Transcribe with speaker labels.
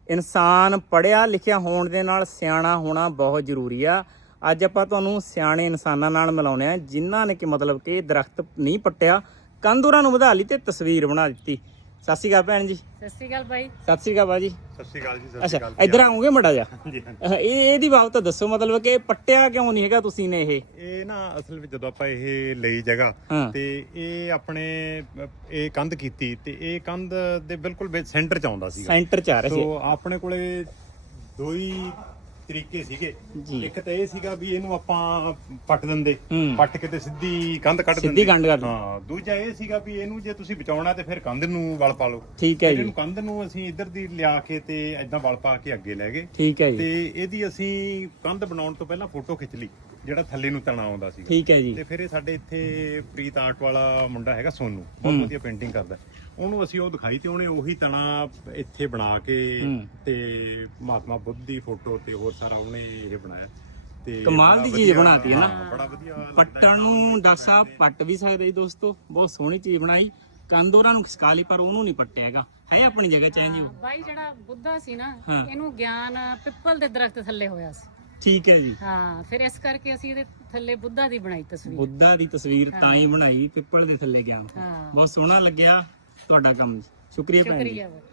Speaker 1: ਇਨਸਾਨ ਪੜ੍ਹਿਆ ਲਿਖਿਆ ਹੋਣ ਦੇ ਨਾਲ ਸਿਆਣਾ ਹੋਣਾ ਬਹੁਤ ਜ਼ਰੂਰੀ ਆ। ਅੱਜ ਆਪਾਂ ਤੁਹਾਨੂੰ ਸਿਆਣੇ ਇਨਸਾਨਾਂ ਨਾਲ ਮਿਲਾਉਂਦੇ ਆ ਜਿਨ੍ਹਾਂ ਨੇ ਕਿ ਮਤਲਬ ਕਿ ਦਰਖਤ ਨਹੀਂ ਪੱਟਿਆ, ਕੰਧ ਉਹਨਾਂ ਨੂੰ ਵਧਾ ਲਈ ਤੇ ਤਸਵੀਰ ਬਣਾ ਦਿੱਤੀ। ਸਤਿ ਸ਼੍ਰੀ ਅਕਾਲ ਭੈਣ ਜੀ।
Speaker 2: ਸਤਿ ਸ਼੍ਰੀ ਅਕਾਲ ਬਾਈ।
Speaker 1: ਸਤਿ ਸ਼੍ਰੀ ਅਕਾਲ ਬਾਜੀ।
Speaker 3: ਸਤਿ ਸ਼੍ਰੀ ਅਕਾਲ ਜੀ।
Speaker 1: ਅੱਛਾ ਇੱਧਰ ਆਉਂਗੇ ਮੜਾ ਜਾ।
Speaker 3: ਹਾਂਜੀ
Speaker 1: ਇਹਦੀ ਬਾਬਤ ਦੱਸੋ, ਮਤਲਬ ਕਿ ਪੱਟਿਆ ਕਿਉਂ ਨਹੀਂ ਹੈਗਾ ਤੁਸੀਂ ਨੇ?
Speaker 3: ਇਹ ਨਾ ਅਸਲ ਵਿੱਚ ਜਦੋਂ ਆਪਾਂ ਇਹ ਲਈ ਜਗ੍ਹਾ ਤੇ ਇਹ ਆਪਣੇ ਇਹ ਕੰਧ ਕੀਤੀ ਤੇ ਇਹ ਕੰਧ ਦੇ ਬਿਲਕੁਲ ਸੈਂਟਰ ਚ ਆਉਂਦਾ ਸੀਗਾ,
Speaker 1: ਸੈਂਟਰ ਚ ਆ ਰਿਹਾ ਸੀ।
Speaker 3: ਸੋ ਆਪਣੇ ਕੋਲੇ ਦੋ ਹੀ ਤਰੀਕੇ ਸੀਗੇ। ਇੱਕ ਤਾਂ ਇਹ ਸੀਗਾ ਵੀ ਇਹਨੂੰ ਆਪਾਂ ਪੱਟ ਦਿੰਦੇ, ਪੱਟ ਕੇ ਤੇ ਸਿੱਧੀ ਕੰਧ ਕੱਢ ਦਿੰਦੇ,
Speaker 1: ਸਿੱਧੀ ਕੰਧ ਕੱਢ।
Speaker 3: ਹਾਂ, ਦੂਜਾ ਇਹ ਸੀਗਾ ਵੀ ਇਹਨੂੰ ਜੇ ਤੁਸੀਂ ਬਚਾਉਣਾ ਤੇ ਫਿਰ ਕੰਧ ਨੂੰ ਵਲ ਪਾ ਲਓ।
Speaker 1: ਠੀਕ ਹੈ ਜੀ।
Speaker 3: ਇਹਨੂੰ ਕੰਧ ਨੂੰ ਅਸੀਂ ਇੱਧਰ ਦੀ ਲਿਆ ਕੇ ਤੇ ਏਦਾਂ ਵਲ ਪਾ ਕੇ ਅੱਗੇ ਲੈ ਗਏ।
Speaker 1: ਠੀਕ ਹੈ ਜੀ।
Speaker 3: ਤੇ ਇਹਦੀ ਅਸੀਂ ਕੰਧ ਬਣਾਉਣ ਤੋਂ ਪਹਿਲਾਂ ਫੋਟੋ ਖਿੱਚ ਲਈ, ਜਿਹੜਾ ਥੱਲੇ ਨੂੰ ਤਣਾ ਆਉਂਦਾ ਸੀ।
Speaker 1: ਠੀਕ ਹੈ ਜੀ।
Speaker 3: ਤੇ ਫਿਰ ਇਹ ਸਾਡੇ ਇੱਥੇ ਪ੍ਰੀਤ ਆਰਟ ਵਾਲਾ ਮੁੰਡਾ ਹੈਗਾ ਸੋਨੂ, ਬਹੁਤ ਵਧੀਆ ਪੇਂਟਿੰਗ ਕਰਦਾ, ਉਹਨੂੰ ਅਸੀਂ ਉਹ ਦਿਖਾਈ ਤੇ ਉਹਨੇ ਉਹੀ ਤਣਾ ਇੱਥੇ ਬਣਾ ਕੇ ਤੇ ਮਹਾਤਮਾ ਬੁੱਧ ਦੀ ਫੋਟੋ ਤੇ ਹੋਰ ਸਾਰਾ ਉਹਨੇ ਇਹ ਬਣਾਇਆ। ਤੇ
Speaker 1: ਕਮਾਲ ਦੀ ਚੀਜ਼ ਬਣਾਤੀ ਹੈ ਨਾ।
Speaker 3: ਬੜਾ ਵਧੀਆ
Speaker 1: ਪੱਟਣ ਨੂੰ ਡਾਕਟਰ ਸਾਹਿਬ ਪੱਟ ਵੀ ਸਕਦੇ ਜੀ ਦੋਸਤੋ, ਬਹੁਤ ਸੋਹਣੀ ਚੀਜ਼ ਬਣਾਈ। ਕੰਧ ਉਹਨਾਂ ਨੂੰ ਖਿਸਕਾ ਲਈ ਪਰ ਉਹਨੂੰ ਨਹੀਂ ਪੱਟਿਆ ਹੈਗਾ, ਹੈ ਆਪਣੀ ਜਗ੍ਹਾ ਚ ਜੀ ਉਹ।
Speaker 2: ਬਾਈ ਜਿਹੜਾ ਬੁੱਧਾ ਸੀ ਨਾ, ਇਹਨੂੰ ਗਿਆਨ ਪਿੱਪਲ ਦੇ ਦਰਖਤ ਥੱਲੇ ਹੋਇਆ ਸੀ।
Speaker 1: ਠੀਕ ਹੈ ਜੀ।
Speaker 2: ਹਾਂ, ਫਿਰ ਇਸ ਕਰਕੇ ਅਸੀਂ ਇਹਦੇ ਥੱਲੇ ਬੁੱਧਾ ਦੀ ਬਣਾਈ ਤਸਵੀਰ।
Speaker 1: ਬੁੱਧਾ ਦੀ ਤਸਵੀਰ ਤਾਂ ਹੀ ਬਣਾਈ, ਪਿੱਪਲ ਦੇ ਥੱਲੇ ਗਿਆਨ। ਬਹੁਤ ਸੋਹਣਾ ਲੱਗਿਆ ਤੁਹਾਡਾ ਕੰਮ। ਸ਼ੁਕਰੀਆ ਭੈਣ ਜੀ।
Speaker 2: ਸ਼ੁਕਰੀਆ ਬਾਈ।